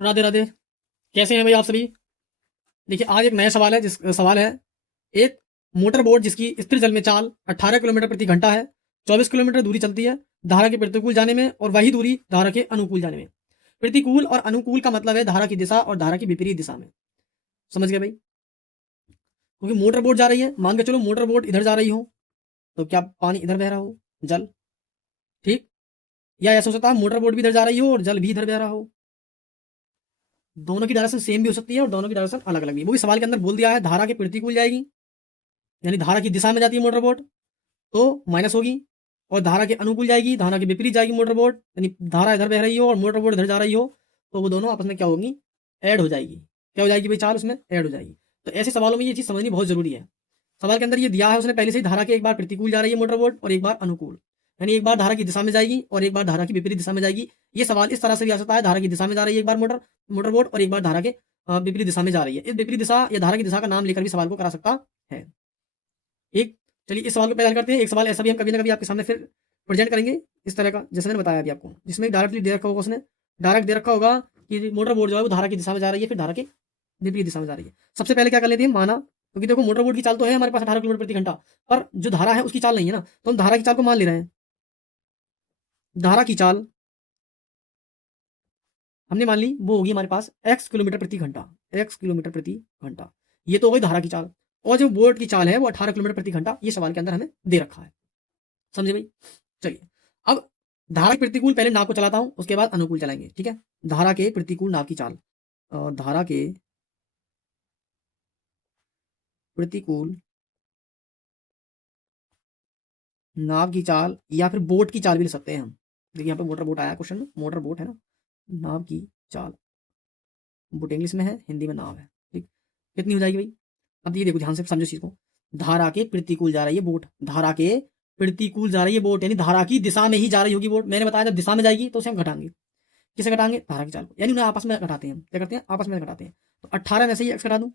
राधे राधे। कैसे हैं भाई आप सभी। देखिए आज एक नया सवाल है सवाल है। एक मोटर बोट जिसकी स्थिर जल में चाल 18 किलोमीटर प्रति घंटा है, 24 किलोमीटर दूरी चलती है धारा के प्रतिकूल जाने में और वही दूरी धारा के अनुकूल जाने में। प्रतिकूल और अनुकूल का मतलब है धारा की दिशा और धारा की विपरीत दिशा में। समझ गए भाई। क्योंकि मोटर बोट जा रही है, मान के चलो मोटर बोट इधर जा रही हो तो क्या पानी इधर बह रहा हो, जल, ठीक। या ऐसा हो सकता है मोटर बोट भी इधर जा रही हो और जल भी इधर बह रहा हो। दोनों की डायरेक्शन सेम भी हो सकती है और दोनों की डायरेक्शन अलग अलग भी। वो भी सवाल के अंदर बोल दिया है धारा के प्रतिकूल जाएगी, यानी धारा की दिशा में जाती है मोटर बोट तो माइनस होगी, और धारा के अनुकूल जाएगी, धारा के विपरीत जाएगी मोटर बोट, यानी धारा इधर बह रही हो और मोटर बोट इधर जा रही हो तो वो दोनों आपस में क्या होगी, ऐड हो जाएगी। क्या हो जाएगी भाई, चाल उसमें ऐड हो जाएगी। तो ऐसे सवालों में ये चीज़ समझनी बहुत जरूरी है। सवाल के अंदर ये दिया है उसने पहले से ही, धारा के एक बार प्रतिकूल जा रही है मोटर बोट और एक बार अनुकूल, यानी एक बार धारा की दिशा में जाएगी और एक बार धारा की विपरीत दिशा में जाएगी। ये सवाल इस तरह से भी आ सकता है, धारा की दिशा में जा रही है एक बार मोटर मोटर बोट और एक बार धारा के विपरीत दिशा में जा रही है। इस विपरीत दिशा या धारा की दिशा का नाम लेकर भी सवाल को करा सकता है। एक चलिए इस सवाल को पहले हल करते हैं। एक सवाल ऐसा भी हम कभी ना कभी आपके सामने फिर प्रेजेंट करेंगे इस तरह का, जैसे मैंने बताया अभी आपको, जिसमें डायरेक्टली दे रखा होगा उसने, डायरेक्ट दे रखा होगा कि मोटर बोट जो है वो धारा की दिशा में जा रही है, फिर धारा के विपरीत दिशा में जा रही है। सबसे पहले क्या कर लेते हैं, माना, क्योंकि देखो मोटर बोट की चाल तो है हमारे पास 18 किलोमीटर प्रति घंटा, पर जो धारा है उसकी चाल नहीं है ना, तो हम धारा की चाल को मान ले रहे हैं। धारा की चाल हमने मान ली वो होगी हमारे पास x किलोमीटर प्रति घंटा, x किलोमीटर प्रति घंटा। ये तो हो गई धारा की चाल। और जो बोट की चाल है वो 18 किलोमीटर प्रति घंटा, ये सवाल के अंदर हमें दे रखा है। समझे भाई। चलिए अब धारा के प्रतिकूल पहले नाव को चलाता हूं, उसके बाद अनुकूल चलाएंगे, ठीक है। धारा के प्रतिकूल नाव की चाल, धारा के प्रतिकूल नाव की चाल या फिर बोट की चाल भी ले सकते हैं हम। देखिए यहाँ पे मोटर बोट आया क्वेश्चन में, मोटर बोट है ना, नाव की चाल, बोट इंग्लिश में है, हिंदी में नाव है, ठीक। कितनी हो जाएगी भाई। अब ये देखो ध्यान से समझो चीज को, धारा के प्रतिकूल जा रही है बोट, धारा के प्रतिकूल जा रही है बोट, यानी धारा की दिशा में ही जा रही होगी बोट। मैंने बताया जब दिशा में जाएगी तो उसे हम घटाएंगे, किसे घटाएंगे, धारा की चाल को, यानी उन्हें आपस में घटाते हैं। क्या करते हैं, आपस में घटाते हैं। तो 18 में से ही एक्स घटा दूं,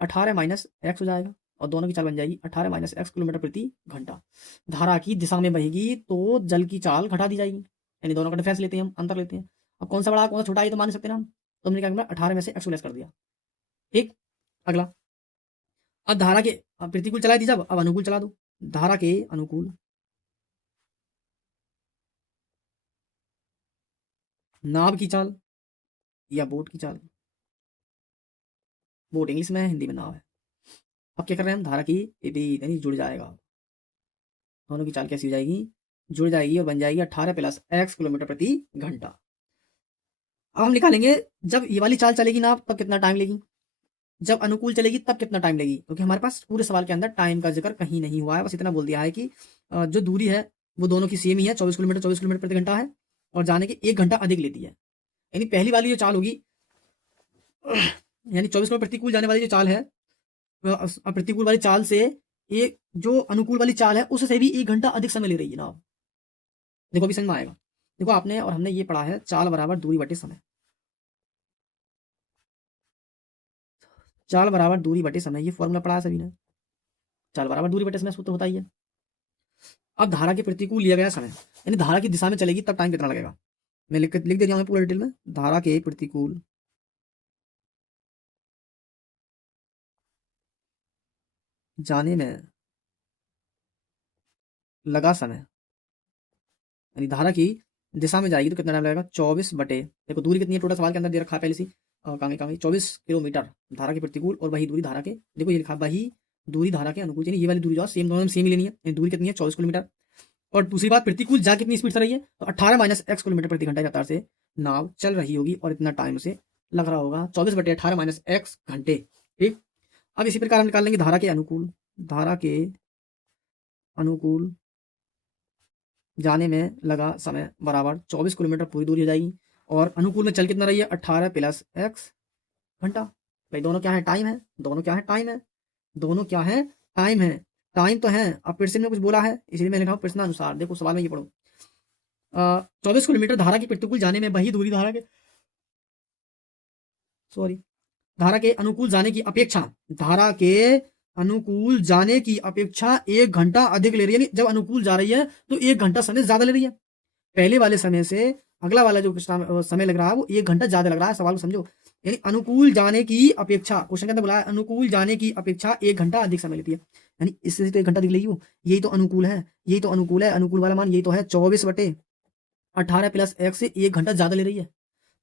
18 माइनस एक्स हो जाएगा और दोनों की चाल बन जाएगी 18 माइनस एक्स किलोमीटर प्रति घंटा। धारा की दिशा में बहेगी तो जल की चाल घटा दी जाएगी, यानी दोनों का डिफरेंस लेते हैं हम, अंतर लेते हैं। अब कौन सा बड़ा कौन सा छोटा है तो मान नहीं सकते ना हम, तो हमने क्या किया 18 में से एक्स को लेस कर दिया, ठीक। अगला, अब धारा के प्रतिकूल चला दी, जब अब अनुकूल चला दो, धारा के अनुकूल नाव की चाल या बोट की चाल, बोट इंग्लिश में है, हिंदी में नाव है। अब क्या कर रहे हैं हम, धारा की विपरीत यानी जुड़ जाएगा, दोनों की चाल कैसी हो जाएगी, जुड़ जाएगी और बन जाएगी 18 प्लस एक्स किलोमीटर प्रति घंटा। अब हम निकालेंगे जब ये वाली चाल चलेगी ना तब कितना टाइम लेगी, जब अनुकूल चलेगी तब कितना टाइम लेगी, क्योंकि हमारे पास पूरे सवाल के अंदर टाइम का जिक्र कहीं नहीं हुआ है। बस इतना बोल दिया है कि जो दूरी है वो दोनों की सेम ही है, 24 किलोमीटर प्रति घंटा है और जाने के 1 घंटा अधिक लेती है। यानी पहली वाली जो चाल होगी, यानी 24 किलोमीटर प्रतिकूल जाने वाली जो चाल है, प्रतिकूल वाली चाल से एक जो अनुकूल वाली चाल है उससे भी 1 घंटा अधिक समय ले रही है ना। देखो अभी समझ में आएगा। देखो आपने और हमने ये पढ़ा है, चाल बराबर दूरी बटे समय, चाल बराबर दूरी बटे समय, ये फॉर्मूला पढ़ा है सभी ने। चाल बराबर दूरी बटे समय सूत्र होता ही है। अब धारा के प्रतिकूल लिया गया समय, यानी धारा की दिशा में चलेगी तब टाइम कितना लगेगा, मैं लिख दे रहा हूँ पूरा डिटेल में। धारा के प्रतिकूल जाने में लगा समय, यानी धारा की दिशा में जाएगी तो कितना टाइम लगेगा, 24 बटे, देखो दूरी कितनी है टोटल सवाल के अंदर दे रखा है पहले से, कहाँ 24 किलोमीटर धारा के प्रतिकूल और वही दूरी धारा के, देखो ये लिखा वही दूरी धारा के अनुकूल, यानी ये वाली दूरी जो सेम, दोनों में सेम ही लेनी है। यानी दूरी कितनी है 24 किलोमीटर। और दूसरी बात प्रतिकूल जा कितनी स्पीड से रही है, तो 18 माइनस एक्स किलोमीटर प्रति घंटा रफ्तार से नाव चल रही होगी और इतना टाइम से लग रहा होगा, 24 बटे 18 माइनस एक्स घंटे, ठीक। अब इसी प्रकार हम निकाल लेंगे धारा के अनुकूल, धारा के अनुकूल जाने में लगा समय बराबर 24 किलोमीटर पूरी दूरी हो जाएगी और अनुकूल में चल कितना रही है 18 प्लस एक्स घंटा। भाई दोनों क्या है, टाइम है, दोनों क्या है, टाइम है, दोनों क्या है, टाइम है, टाइम तो है। अब प्रश्न में कुछ बोला है इसलिए मैंने कहा प्रश्नानुसार, देखो सवाल में ये पढ़ो, 24 किलोमीटर धारा के प्रतिकूल जाने में वही दूरी धारा के, सॉरी, धारा के अनुकूल जाने की अपेक्षा, धारा के अनुकूल जाने की अपेक्षा 1 घंटा अधिक ले रही है। जब अनुकूल जा रही है तो 1 घंटा समय ज्यादा ले रही है। पहले वाले समय से अगला वाला जो समय लग रहा है वो 1 घंटा ज्यादा लग रहा है। सवाल को समझो, यानी अनुकूल जाने की अपेक्षा, क्वेश्चन के अंदर बोला है अनुकूल जाने की अपेक्षा 1 घंटा अधिक समय लेती है, यानी इससे तो 1 घंटा दिख रही हो, यही तो अनुकूल है, यही तो अनुकूल है, अनुकूल वाला मान यही तो है 24/18 प्लस x से 1 घंटा ज्यादा ले रही है,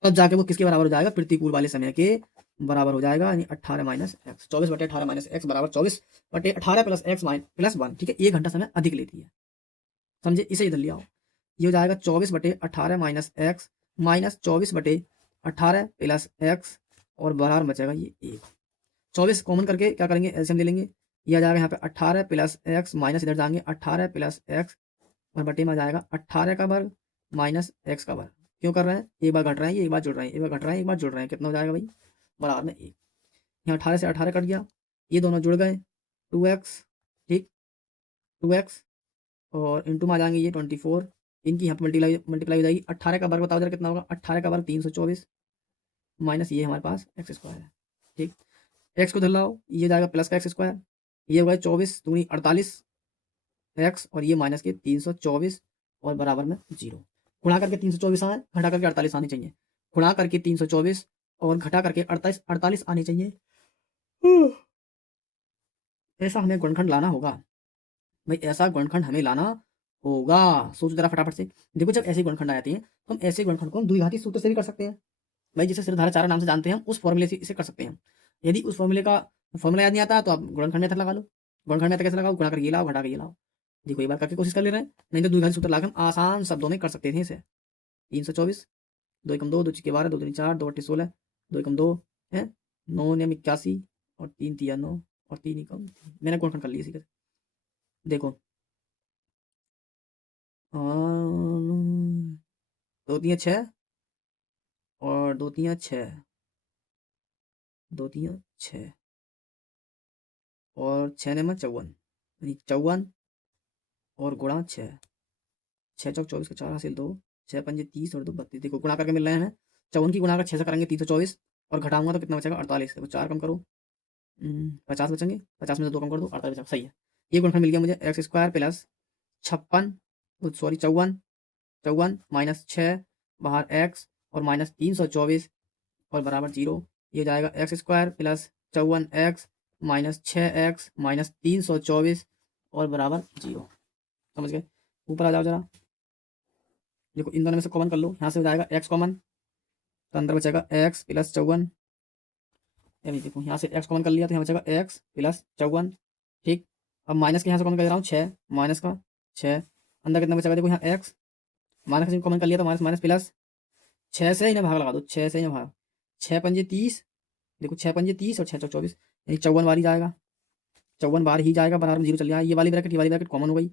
तब जाके वो किसके बराबर हो जाएगा, प्रतिकूल वाले समय के बराबर हो जाएगा, यानी 18 माइनस एक्स, 24/18 माइनस एक्स बराबर 24/18 प्लस एक्स प्लस 1, ठीक है, 1 घंटा समय अधिक लेती है, समझे, इसे इधर लिया हो, ये हो जाएगा 24/18 minus x minus 24/18 plus x और बराबर बचेगा ये 1। 24 कॉमन करके क्या करेंगे, एलसीएम ले लेंगे, ये आ जाएगा यहाँ पे 18 प्लस एक्स माइनस इधर जाएंगे 18 प्लस एक्स और बटे में आ जाएगा 18 का वर्ग माइनस एक्स का वर्ग। क्यों कर रहे हैं, एक बार घट रहे हैं, एक बार जुड़ रहे हैं, एक बार घट रहे हैं, एक बार जुड़ रहे हैं, कितना हो जाएगा भाई, बराबर में 1। यहाँ 18 से 18 कट गया, ये दोनों जुड़ गए 2x, ठीक 2x और इंटू में आ जाएंगे ये 24, इनकी यहाँ पर मल्टीप्लाई हो जाएगी, 18 का वर्ग बताओ जरा कितना होगा, 18 का वर्ग 324 माइनस ये हमारे पास एक्स स्क्वायर है, ठीक, एक्स को धर लाओ, ये जाएगा प्लस का एक्स स्क्वायर, ये होगा 24 दूनी 48 एक्स और ये माइनस के 324 और बराबर में 0। गुणा करके 324 आए, घटा करके 48 आनी चाहिए, गुणा करके 324 और घटा करके 48 आनी चाहिए। ऐसा हमें गुणनखंड लाना होगा भाई, ऐसा गुणनखंड हमें लाना होगा, सोचो जरा फटाफट से। देखो जब ऐसे गुणनखंड आ जाती है तो हम ऐसे गुणनखंड को हम द्विघाती सूत्र से भी कर सकते हैं भाई, जिसे सिरधारा चारा नाम से जानते हैं, उस फॉर्मूले से इसे कर सकते हैं। यदि उस फॉर्मूले का फॉर्मूला याद नहीं आता तो आप गुणनखंड मेथड लगा लो। गुणनखंड मेथड कैसे लगाओ, गुणा कर ये लाओ, घटा कर ये लाओ। देखो एक बार करके कोशिश कर ले रहे हैं, नहीं तो द्विघाती सूत्र लाकर हम आसान शब्दों में कर सकते थे इसे। 324, 2 एकम 2, 2 छक्के 12, 2 दूनी 4, 2 अट्ठी 16, 2 एकम 2 है 9 नियम 81 और 3 तिया 9 और 3 एकम 3। मैंने गुणनखंड कर लिया इसी का। देखो 2 तिया 6 और 2 तिया 6, 2 तिया 6 और 6 ने 54, यानी 54 और गुणा 6, 6 चौक 24 का 4 हासिल 2, 6 पंजे 30 और 2 32। देखो गुणा करके मिल रहे हैं, 54 की गुणा कर 6 से करेंगे 324 और घटाऊंगा तो कितना बचेगा 48। देखो 4 कम करो 50 बचेंगे, 50 में से 2 कम कर दो 48 बचा, सही है। ये गुणनखंड मिल गया मुझे, x square plus 56 sorry 54 minus 6 बाहर एक्स और माइनस 324 और बराबर 0। ये जाएगा x square plus 54x minus 6x minus 324 और बराबर 0। समझ गए, ऊपर आ जाओ जरा, देखो इन दोनों में से कॉमन कर लो, यहाँ से हो जाएगा x कॉमन तो अंदर बचेगा x प्लस 54, यानी देखो यहाँ से x कॉमन कर लिया तो यहाँ बचेगा x प्लस 54, ठीक। अब माइनस के यहाँ से कॉमन कर दे रहा हूँ 6, माइनस का 6 अंदर कितना बचेगा, देखो यहाँ x माइनस का कॉमन कर लिया तो माइनस माइनस प्लस 6 से इन्हें भाग लगा दो, 6 से इन्हें भाग, 6 पंजे 30, देखो 6 पंजे 30 और 6 चौक 24, यानी 54 बार ही जाएगा, 54 बार ही जाएगा, बराबर में 0 चल जाएगा। ये वाली ब्रैकेट कॉमन हो गई,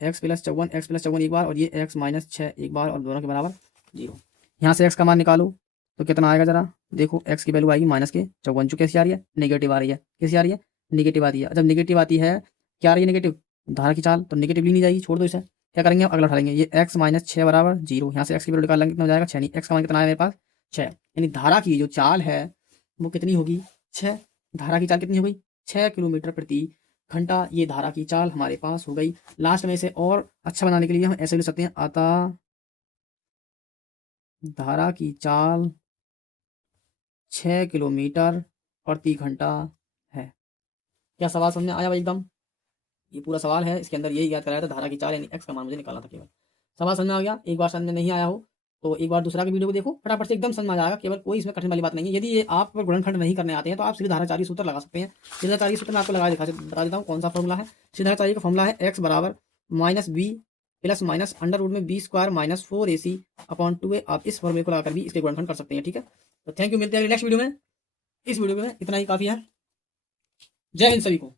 x प्लस 54 एक बार और ये x माइनस 6 एक बार और दोनों के बराबर 0। यहाँ से x का मान निकालो तो कितना आएगा जरा देखो, x की वैल्यू आएगी माइनस के 54, जो कैसी आ रही है, नेगेटिव आ रही है, कैसी आ रही है, नेगेटिव आती है। जब नेगेटिव आती है, क्या आ रही है नेगेटिव, धारा की चाल, तो नेगेटिव ली नहीं जाएगी, छोड़ दो इसे। क्या करेंगे, अगला उठा लेंगे, ये x माइनस 6 बराबर 0, यहाँ से x की वैल्यू निकाल लेंगे, कितना हो जाएगा 6, नहीं x का मान कितना है मेरे पास 6, यानी धारा की जो चाल है वो कितनी होगी 6, धारा की चाल कितनी हो गई 6 किलोमीटर प्रति घंटा, ये धारा की चाल हमारे पास हो गई। लास्ट में इसे और अच्छा बनाने के लिए हम ऐसे लिख सकते हैं, अतः धारा की चाल 6 किलोमीटर प्रति घंटा है। क्या सवाल समझ में आया भाई एकदम, ये पूरा सवाल है, इसके अंदर यही याद कराया था, धारा की चाल यानी x का मान मुझे निकालना था केवल। सवाल समझ में आ गया, एक बार समझ में नहीं आया हो तो एक बार दूसरा के वीडियो को देखो, फटाफट से एकदम समझ में आ जाएगा, केवल कोई इसमें कठिन वाली बात नहीं है। यदि ये आप गुणनखंड नहीं करने आते हैं तो आप सीधे धाराचारी सूत्र लगा सकते हैं। सीधा चारी सूत्र मैं आपको लगा बता देता हूँ कौन सा फॉर्मूला है। सीधा चारी का फॉर्मूला है x बराबर minus B plus minus under root में B square minus 4ac upon 2a। आप इस फॉर्मूले को लगाकर भी इसके गुणनखंड कर सकते हैं, ठीक है। तो थैंक यू, मिलते हैं नेक्स्ट वीडियो में। इस वीडियो में इतना ही काफी है। जय हिंद सभी को।